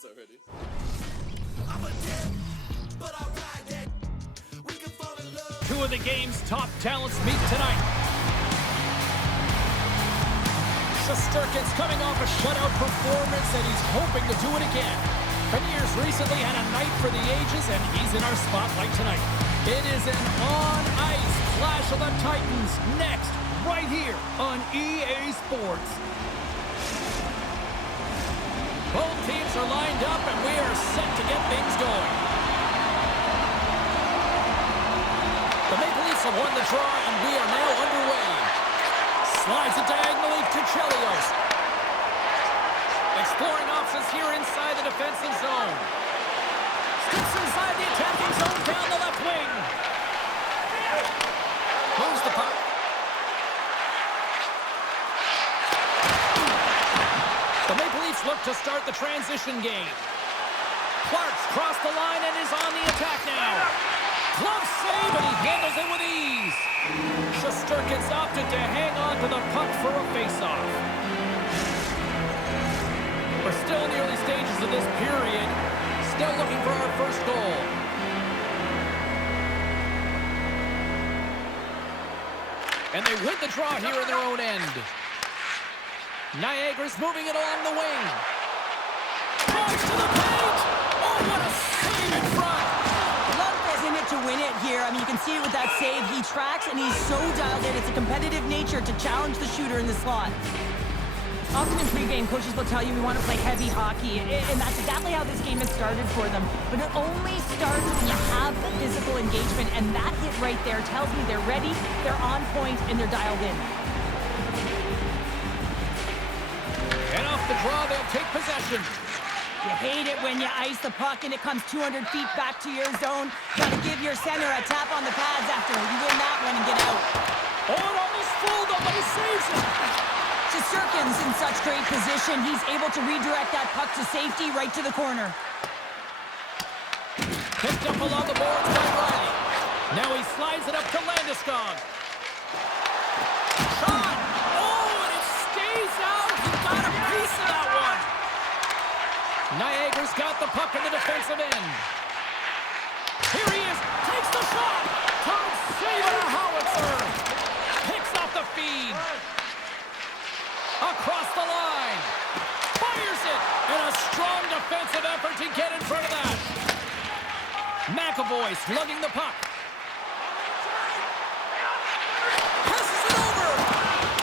this already. Two of the game's top talents meet tonight. Shesterkin's coming off a shutout performance, and he's hoping to do it again. Beniers recently had a night for the ages, and he's in our spotlight tonight. It is an on-ice clash of the Titans next, right here on EA Sports. Both teams are lined up, and we are set to get things going. The Maple Leafs have won the draw, and we are now underway. Slides it diagonally to Chelios. Exploring options here inside the defensive zone. Skips inside the attacking zone down the left wing. Moves the puck. The Maple Leafs look to start the transition game. Clark's crossed the line and is on the attack now. Glove save, and he handles it with ease. Shesterkin's opted to hang on to the puck for a face-off. We're still in the early stages of this period. Still looking for our first goal. And they win the draw here in their own end. Niagara's moving it along the wing. Drives to the paint! Oh, what a save in front! Lundqvist in it to win it here. I mean, you can see it with that save. He tracks, and he's so dialed in. It's a competitive nature to challenge the shooter in the slot. Often in pregame, coaches will tell you we want to play heavy hockey, and that's exactly how this game has started for them. But it only starts when you have the physical engagement, and that hit right there tells me they're ready, they're on point, and they're dialed in. And off the draw, they'll take possession. You hate it when you ice the puck and it comes 200 feet back to your zone. Got to give your center a tap on the pads after you win that one and get out. Oh, it almost fooled him, but he saves it. Shesterkin's in such great position. He's able to redirect that puck to safety right to the corner. Picked up along the boards by Riley. Now he slides it up to Landeskog. Shot! Oh, and it stays out. He got a piece of that one. Niagara's got the puck in the defensive end. Here he is. Takes the shot. Tom saving a howitzer. Picks off the feed. Across the line. Fires it. And a strong defensive effort to get in front of that. McAvoy slugging the puck. Passes it over.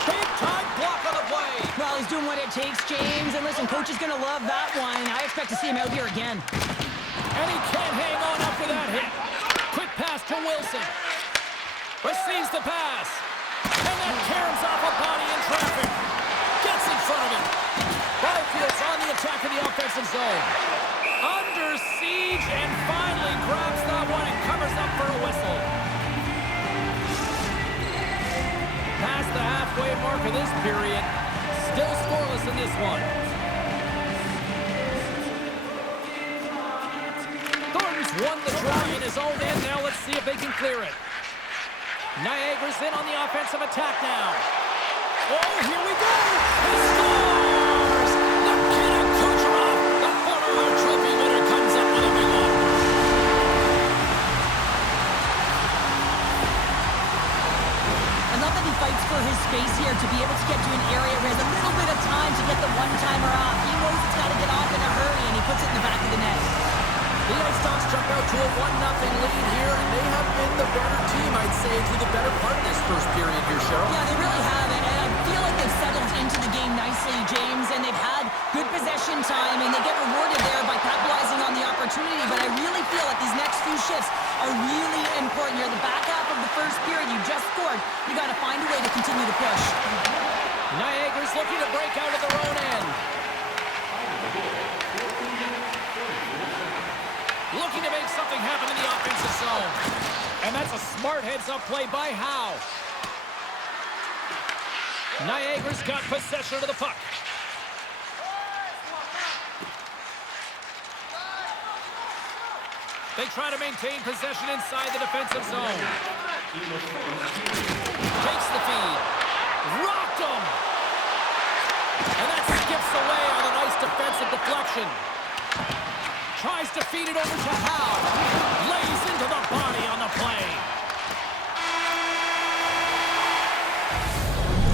Big time block on the play. Well, he's doing what it takes, James. And listen, coach is going to love that one. I expect to see him out here again. And he can't hang on after that hit. Quick pass to Wilson. Receives the pass. And then caroms off a body in traffic. Gets in front of him. Byfield's on the attack in the offensive zone. Under siege and finally grabs that one and covers up for a whistle. Past the halfway mark of this period. Still scoreless in this one. Thornton's won the draw in his own end. Now let's see if they can clear it. Niagara's in on the offensive attack now. Oh, here we go! He scores! Nikita Kucherov, the former Hart Trophy winner, comes up with a big one. I love that he fights for his space here to be able to get to an area where he has a little bit of time to get the one-timer off. He knows it's got to get off in a hurry, and he puts it in the back of the net. The Ice Dogs jump out to a 1-0 lead here, and they have been the better team, I'd say, through the better part of this first period here, Cheryl. Yeah, they really have, and I feel like they've settled into the game nicely, James, and they've had good possession time, and they get rewarded there by capitalizing on the opportunity, but I really feel like these next few shifts are really important. You're the back half of the first period. You just scored. You got to find a way to continue to push. Niagara's looking to break out of their own end. Looking to make something happen in the offensive zone. And that's a smart heads-up play by Howe. Niagara's got possession of the puck. They try to maintain possession inside the defensive zone. Takes the feed. Rocked him! And that skips away on a nice defensive deflection. Tries to feed it over to Howe. Lays into the body on the play.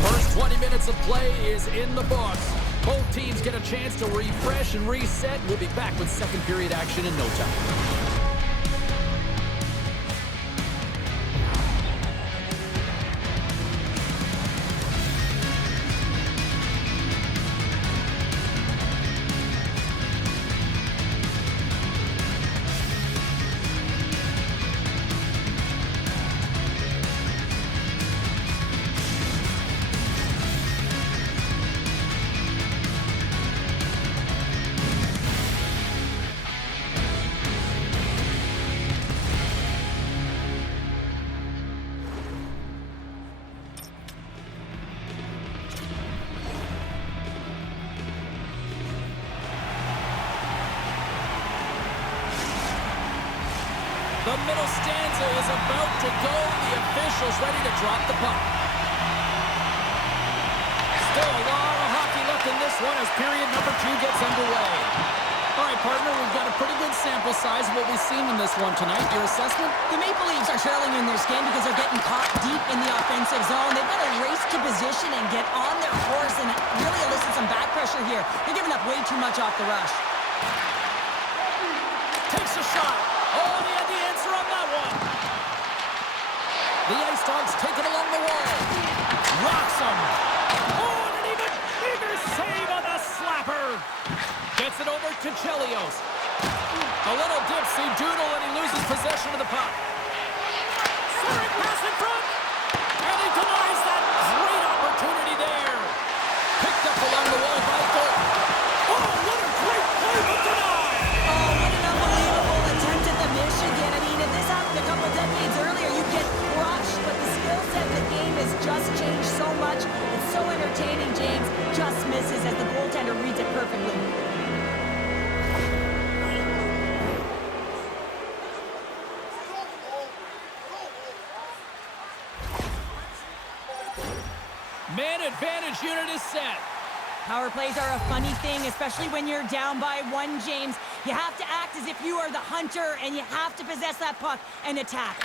First 20 minutes of play is in the books. Both teams get a chance to refresh and reset. We'll be back with second period action in no time. The middle stanza is about to go. The officials ready to drop the puck. Still a lot of hockey left in this one as period number 2 gets underway. All right, partner, we've got a pretty good sample size of what we've seen in this one tonight. Your assessment? The Maple Leafs are trailing in their skin because they're getting caught deep in the offensive zone. They've got to race to position and get on their horse and really elicit some back pressure here. They're giving up way too much off the rush. Takes a shot. Oh, he had the answer on that one. The Ice Dogs take it along the wall. Rocks him. Oh, and an even bigger save on the slapper. Gets it over to Chelios. A little dipsy doodle and he loses possession of the puck. Centering pass in front. And he denies that great opportunity there. Picked up along the wall by Goal. Oh, what a great play, but denied. Oh, what an unbelievable attempt at the Michigan. I mean, if this happened a couple decades earlier, you'd get crushed. But the skill set of the game has just changed so much. It's so entertaining, James. Just misses as the goaltender reads it perfectly. Man advantage unit is set. Power plays are a funny thing, especially when you're down by 1, James. You have to act as if you are the hunter, and you have to possess that puck and attack.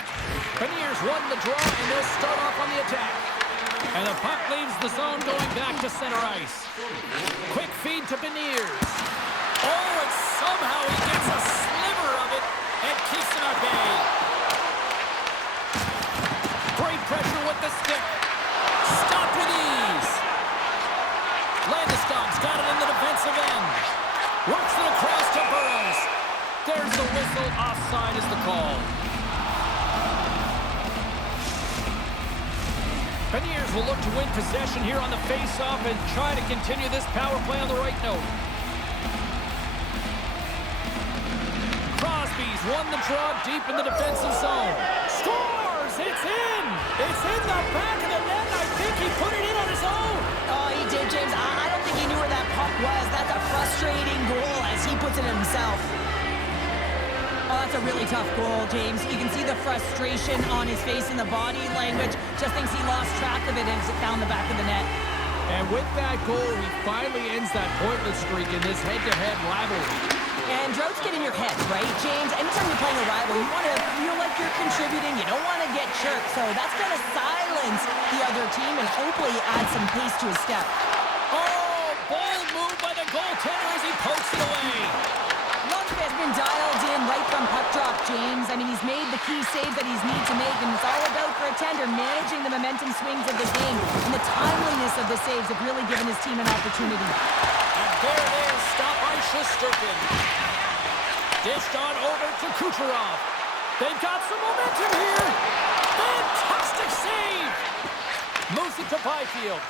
Beniers won the draw, and they'll start off on the attack. And the puck leaves the zone going back to center ice. Quick feed to Beniers. Oh, and somehow he gets a sliver of it and keeps it at bay. Great pressure with the stick. Stopped with ease. Landeskog's got it in the defensive end. Works it across to Burrows. There's the whistle. Offside is the call. Beniers will look to win possession here on the face-off and try to continue this power play on the right note. Crosby's won the draw deep in the defensive zone. Scores! It's in! It's in the back of the net. I think he put it in on his own. Oh, he did, James. I don't think he knew where that puck was. That's a frustrating goal as he puts it in himself. Oh, that's a really tough goal, James. You can see the frustration on his face and the body language. Just thinks he lost track of it as it found the back of the net. And with that goal, he finally ends that pointless streak in this head-to-head rivalry. And droughts get in your head, right, James? Anytime you're playing a rival, you want to feel like you're contributing. You don't want to get jerked. So that's going to silence the other team and hopefully add some pace to his step. Oh, bold move by the goaltender as he pokes it away. Lundqvist has been dialed in right from puck drop, James. I mean, he's made the key save that he's need to make, and it's all about for a tender managing the momentum swings of the game. And the timeliness of the saves have really given his team an opportunity. And there it is. Stop by Shesterkin. Dished on over to Kucherov. They've got some momentum here. Fantastic save. Moves it to Byfield.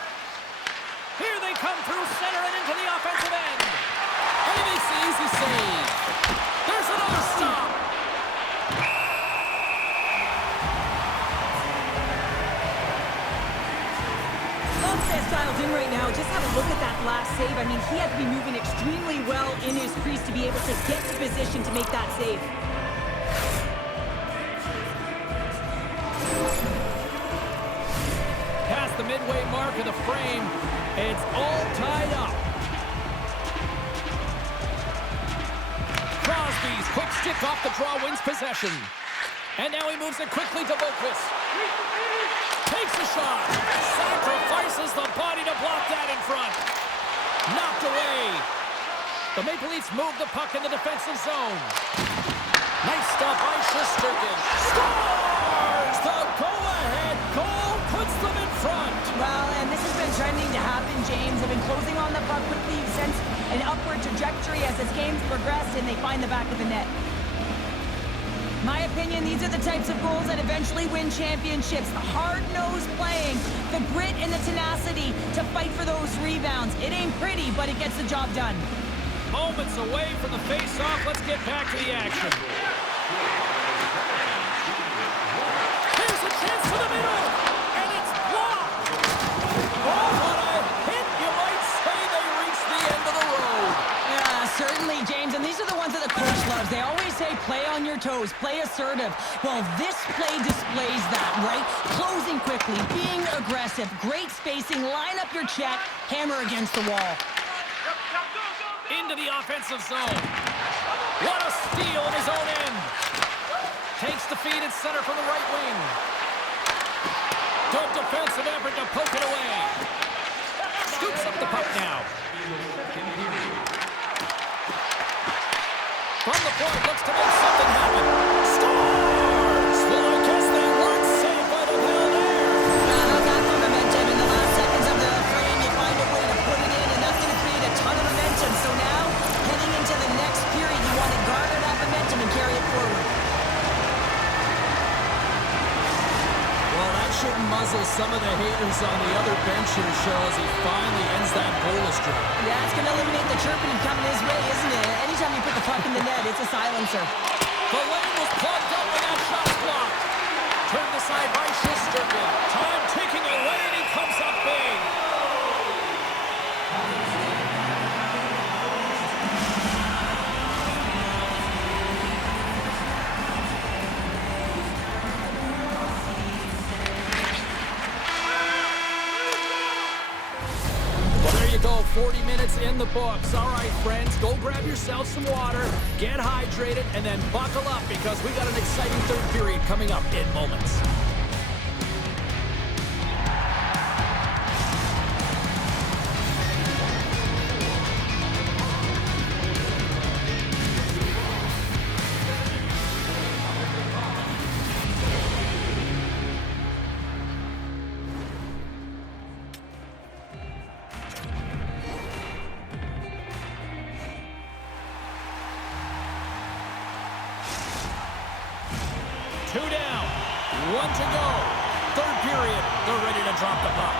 Here they come through center and into the offensive end. And he makes the easy save. There's another stop. Lundqvist dialed in right now. Just have a look at that last save. I mean, he had to be moving extremely well in his crease to be able to get to position to make that save. Past the midway mark of the frame, it's all tied up. skis. Quick stick off the draw wins possession. And now he moves it quickly to Boquist. Takes a shot. Sacrifices the body to block that in front. Knocked away. The Maple Leafs move the puck in the defensive zone. Nice stop by Shesterkin. Scores! The go-ahead goal puts them in front. Well, and this has been trending to happen, James. They've been closing on the puck quickly since an upward trajectory as this game's progressed, and they find the back of the net. My opinion, these are the types of goals that eventually win championships. The hard-nosed playing, the grit and the tenacity to fight for those rebounds. It ain't pretty, but it gets the job done. Moments away from the face-off. Let's get back to the action. Here's a chance for the middle, and it's blocked. Oh, what a hit. You might say they reached the end of the road. Yeah, certainly, James, and these are the ones that the coach loves. They always say play on your toes, play assertive. Well, this play displays that, right? Closing quickly, being aggressive, great spacing, line up your check, hammer against the wall. Into the offensive zone. What a steal in his own end. Takes the feed at center from the right wing. Good defensive effort to poke it away. Scoops up the puck now. From the point, looks to make something happen. Scores! Well, I guess they weren't saved by the bell there. How's that for momentum? In the last seconds of the frame, you find a way to put it in, and that's going to create a ton of momentum. So now, heading into the next period, you want to garner that momentum and carry it forward. Well, that shouldn't muzzle some of the haters on the other bench here, Cheryl, as he finally ends that goalless drill. Yeah, it's going to eliminate the chirping coming his way, isn't it? Anytime you put the puck in the net, it's a silencer. The lane was plugged up and that shot's blocked. Turned aside by Shesterkin. Time ticking away and he comes up big. Well, there you go. 40 minutes in the books. All right, friends, go grab yourself some water, get hydrated, and then buckle up because we got an exciting third period coming up in moments. Two down, one to go. Third period, they're ready to drop the puck.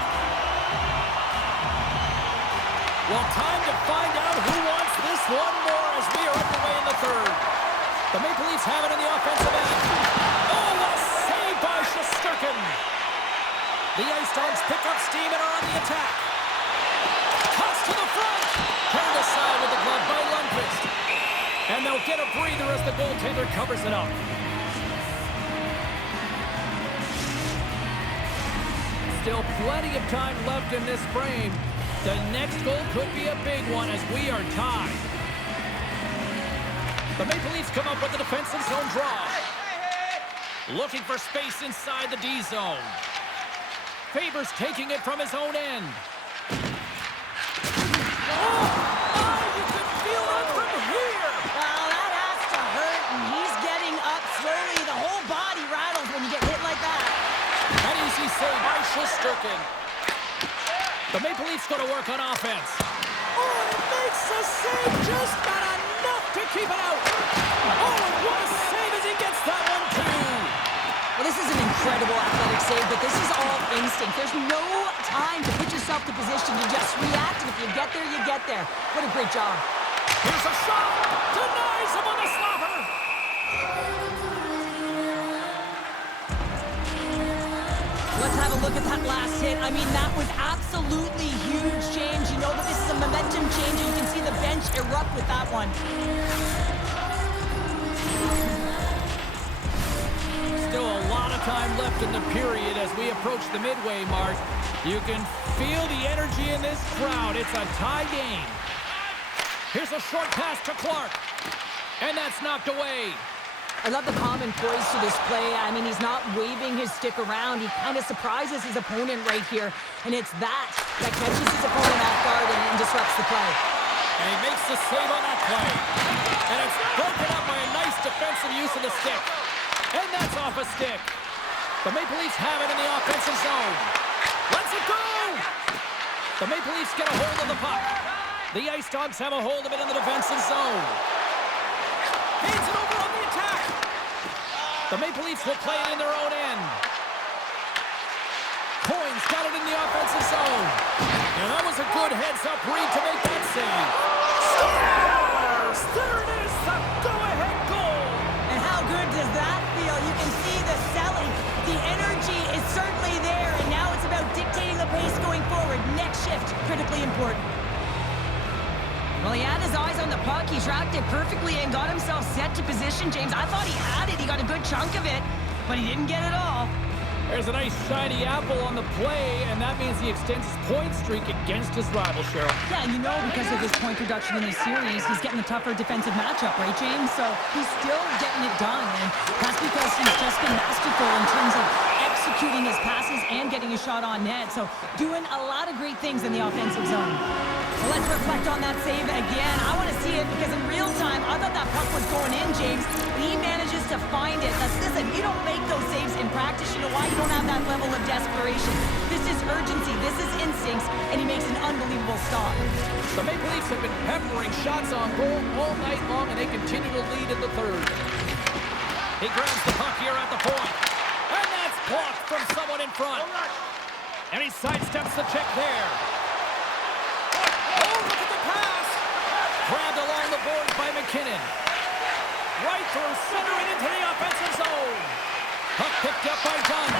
Well, time to find out who wants this one more as we are underway in the third. The Maple Leafs have it in the offensive end. Oh, what a save by Shesterkin. The Ice Dogs pick up steam and are on the attack. Cuts to the front. Turned aside with the glove by Lundqvist. And they'll get a breather as the goaltender covers it up. Still plenty of time left in this frame. The next goal could be a big one as we are tied. The Maple Leafs come up with the defensive zone draw. Looking for space inside the D zone. Favors taking it from his own end. Oh, you can feel it from here. Well, that has to hurt, and he's getting up slowly. The whole body rattles when you get hit like that. An easy save by Shesterkin. The Maple Leafs go to work on offense. Oh, it makes a save, just not enough to keep it out. Oh, and what a save as he gets that one too. Well, this is an incredible athletic save, but this is all instinct. There's no time to put yourself to position to just react, and if you get there, you get there. What a great job. Here's a shot. Denies him on the slapper. Let's have a look at that last hit. I mean, that was absolutely huge change. You know that this is a momentum change, and you can see the bench erupt with that one. Still a lot of time left in the period as we approach the midway mark. You can feel the energy in this crowd. It's a tie game. Here's a short pass to Clark. And that's knocked away. I love the calm and poise to this play. I mean, he's not waving his stick around. He kind of surprises his opponent right here. And it's that catches his opponent off guard and disrupts the play. And he makes the save on that play. And it's broken up by a nice defensive use of the stick. And that's off a stick. The Maple Leafs have it in the offensive zone. Let's it go! The Maple Leafs get a hold of the puck. The Ice Dogs have a hold of it in the defensive zone. Hands it over on the attack. The Maple Leafs will play it in their own end. Coyne's got it in the offensive zone. And that was a good heads-up read to make that save. Scores! There it is, the go-ahead goal. And how good does that feel? You can see the selling. The energy is certainly there, and now it's about dictating the pace going forward. Next shift, critically important. Well, he had his eyes on the puck. He tracked it perfectly and got himself set to position, James. I thought he had it. He got a good chunk of it, but he didn't get it all. There's a nice shiny apple on the play, and that means he extends his point streak against his rival, Cheryl. Yeah, and you know, because of his point production in this series, he's getting a tougher defensive matchup, right, James? So he's still getting it done, and that's because he's just been masterful in terms of executing his passes and getting a shot on net. So doing a lot of great things in the offensive zone. Well, let's reflect on that save again. I want to see it because in real time, I thought that puck was going in, James. But he manages to find it. Listen, you don't make those saves in practice. You know why? You don't have that level of desperation. This is urgency. This is instincts. And he makes an unbelievable stop. The Maple Leafs have been peppering shots on goal all night long, and they continue to lead in the third. He grabs the puck here at the point. And that's blocked from someone in front. And he sidesteps the check there. Oh, look at the pass! Grabbed along the boards by McKinnon. Right through center and into the offensive zone. Puck picked up by Dunn.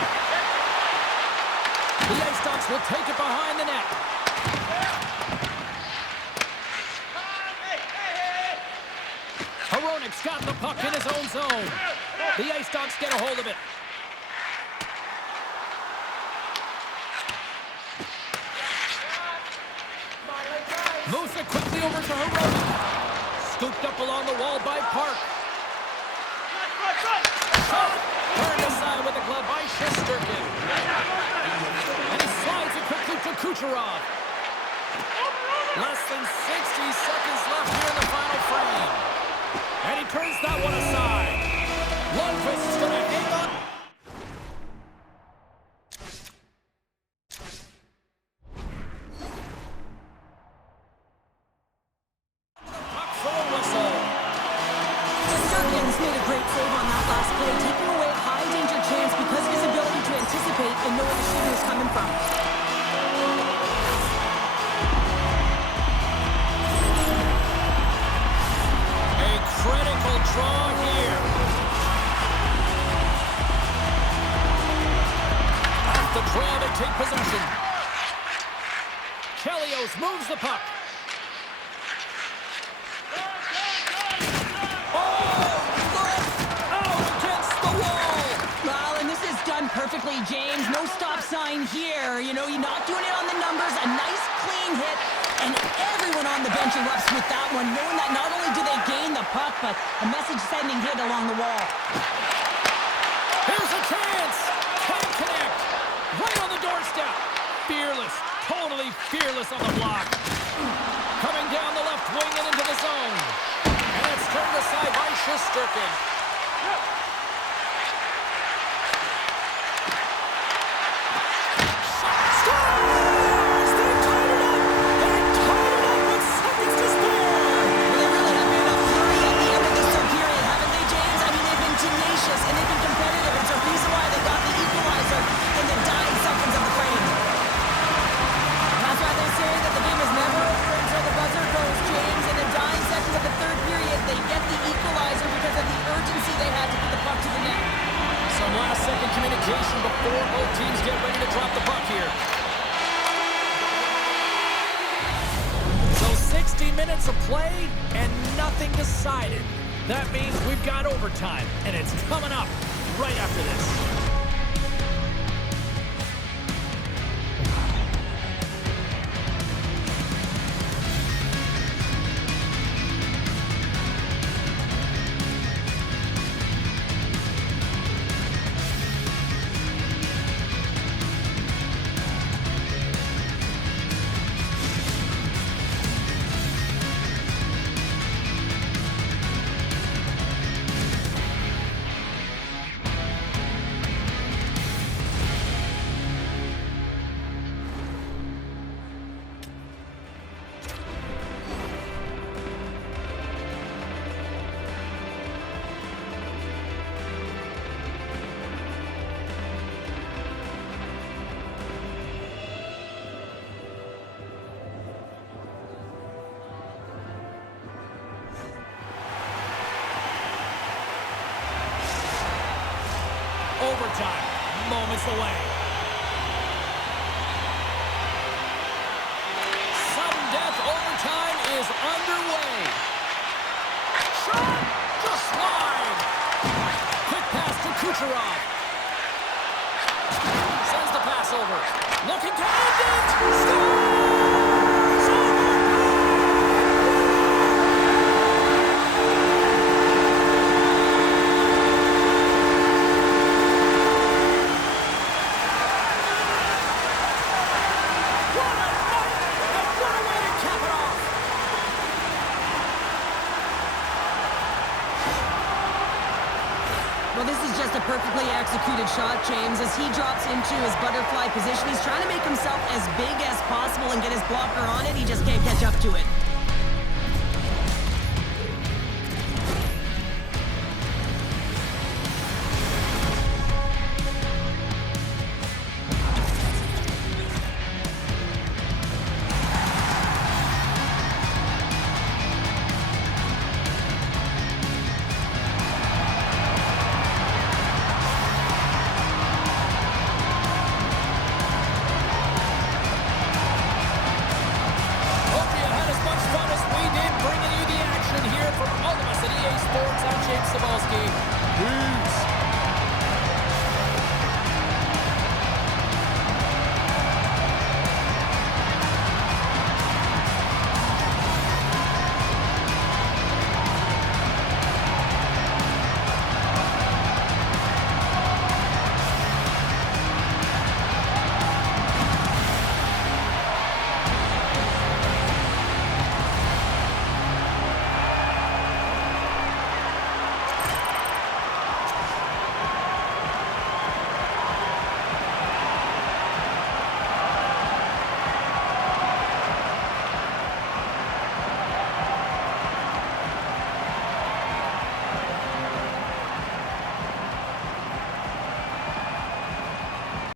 The Ice Dogs will take it behind the net. Hronik's got the puck in his own zone. The Ice Dogs get a hold of it. Moves it quickly over to Hronik. Scooped up along the wall by Park. Shot! Turned aside with the glove by Shesterkin. And he slides it quickly to Kucherov. Less than 60 seconds left here in the final frame. And he turns that one aside. Lundqvist is going to hang on. Made a great save on that last play, taking away a high-danger chance because of his ability to anticipate and know where the shooter is coming from. A critical draw here. Off the draw, they take possession. Chelios moves the puck. Perfectly, James. No stop sign here. You know, you're not doing it on the numbers. A nice, clean hit. And everyone on the bench erupts with that one, knowing that not only do they gain the puck, but a message-sending hit along the wall. Here's a chance. Can't connect. Right on the doorstep. Fearless. Totally fearless on the block. Coming down the left wing and into the zone. And it's turned aside by Shesterkin. Last-second communication before both teams get ready to drop the puck here. So 60 minutes of play and nothing decided. That means we've got overtime, and it's coming up right after this. overtime. Moments away. Sudden death overtime is underway. Shot! Just wide. Quick pass to Kucherov. Sends the pass over. Looking to end it. Scores! What a night! And what a way to cap it off! Well, this is just a perfectly executed shot, James. As he drops into his butterfly position, he's trying to make himself as big as possible and get his blocker on it. He just can't catch up to it. Hope you had as much fun as we did bringing you the action here from all of us at EA Sports. I'm James Cebulski. Peace.